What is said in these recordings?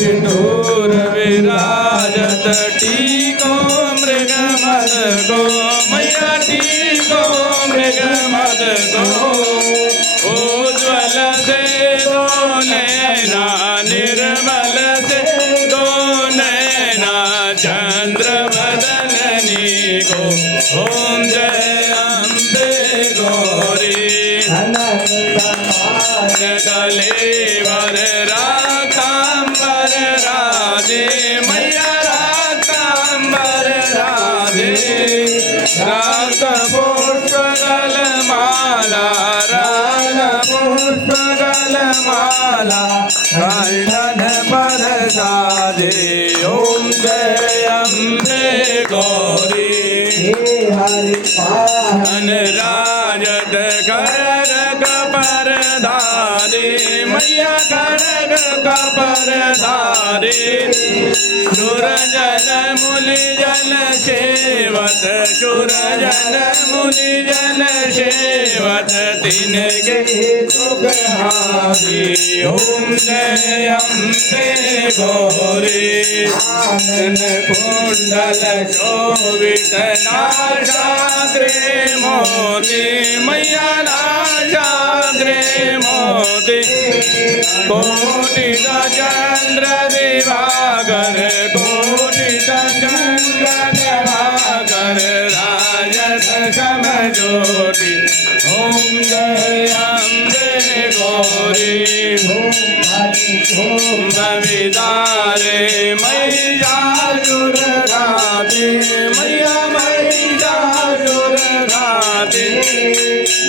सिंदूर विराजत टीको मृग मद को मैया टीको मृग मद को उज्ज्वल से दो नैना निर्मल से दो नैना चंद्र बदलनी को ओम जय अम्बे गौरी कलेवर राकांबर राधे मैया राकांबर राधे राग पुष्पगल माला राग पुष्पगल माला कंठन पर साधे ओम जय अम्बे गौरी राजत खड़ग पर धारे मैया खड़ग पर धारे सुरजन मुनि जन सेवत सुरजन मुनि जन सेवत तिनके सुख हारी ओम जय अम्बे गौरी कुंडल शोभित नाशाग्रे मोती मैया नाशाग्रे मोती कोटित चंद्र दिवाकर कोटित चंद्र दिवाकर राजस सम ज्योति ओम जय अम्बे गौरी बविदारे मैया जुरघाते मैया मैया जुरघाते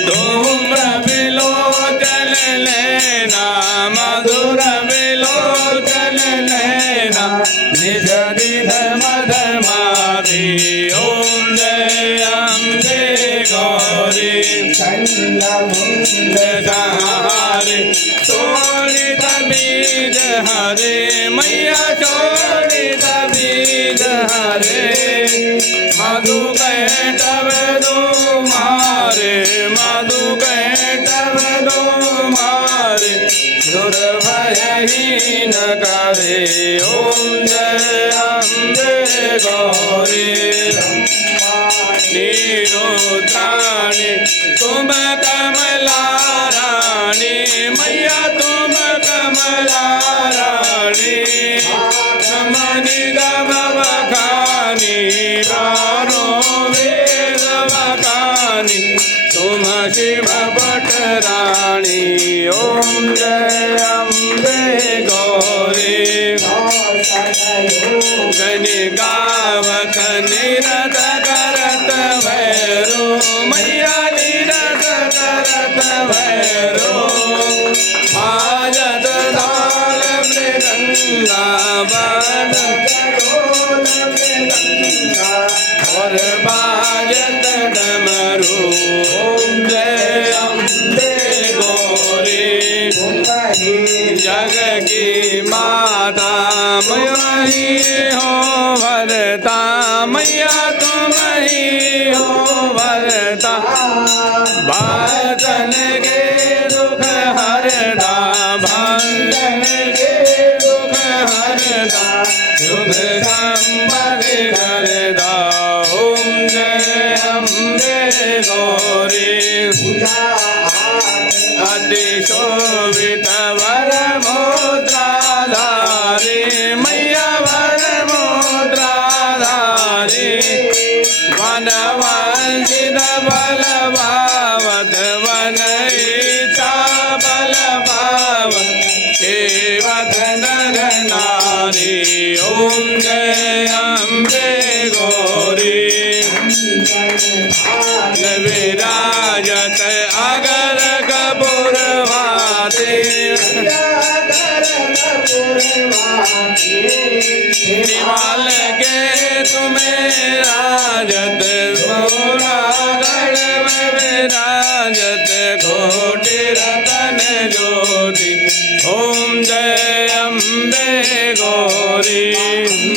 धूम्र विलोचन लेना मधुर विलोचन लेना निज निध मधमाधि ओम जय अम्बे गौरी सहारे शोणित बीज हरे मैया शोणित बीज हरे मधु कैटव दो मारे मधु कैटव दो मारे दुर्भयहीन करे ओम जय अम्बे गौरी नीरोत्राणी तुम कमला रानी मैया तुम कमला रानी मणि गम बखानी बारो वेद बखानी तुम शिव भट रानी ओम जय अम्बे गौरी गनि गावत निरत करत भैरो मैया निरत करत भैरो आजत दाल मृदंगा बाजत ढोल मृदंगा और बाजत डमरू ओम जय अम्बे गौरी जग की माता मयी हो भरता मैया तुम ही हो भरता भजन के दुख हरता भजन के दुख हरता शुभ संपद करता ओम जय अम्बे गौरी अति शोभित वर मोद्राधारी मैया वर मोद्राधारी वन वंचित बल भावत वन इच्छा बल भावत सेवत नर नारी ओम जय अम्बे गौरी विराजत अगर कपूर भाते निवाल के तुम्हें राजत सोनागढ़ में विराजत घोटी रतन ज्योति ओम जय अम्बे गौरी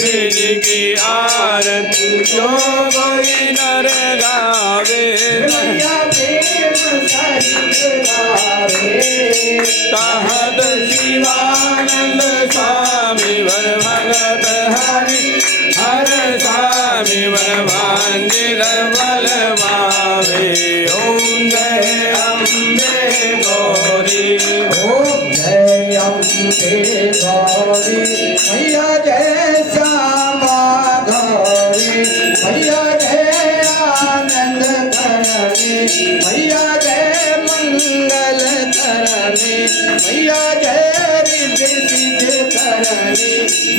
निज की आरती जो कोई नर गावे कहत शिवानंद स्वामी वर भगत हरि हर स्वामी वर वांजिर बल भावे ओम जय अम्बे गौरी ओम जय अम्बे गौरी मैया जय श्यामा गौरी मैया जय आनंद करणी मैया जय मंगल करणी मैया जय रिद्धि सिद्धि करणी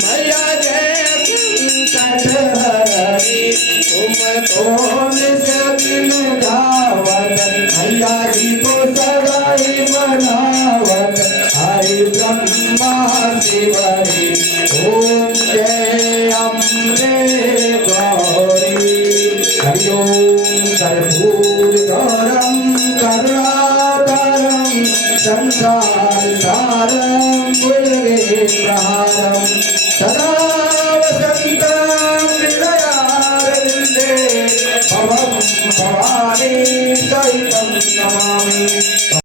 मैया जय पंकज हरणी तुम तो निज बिन गावत मैया जी को सदाई बनावत हरि ब्रह्मा शिवरी ओम जय अम्बे गौरी हरि ओम कर्पूरगौरं करुणाकरं संसारसारं कुलवेत्रहारं सदा वसन्तं हृदयारविन्दे भवं भवानी सहितं नमामि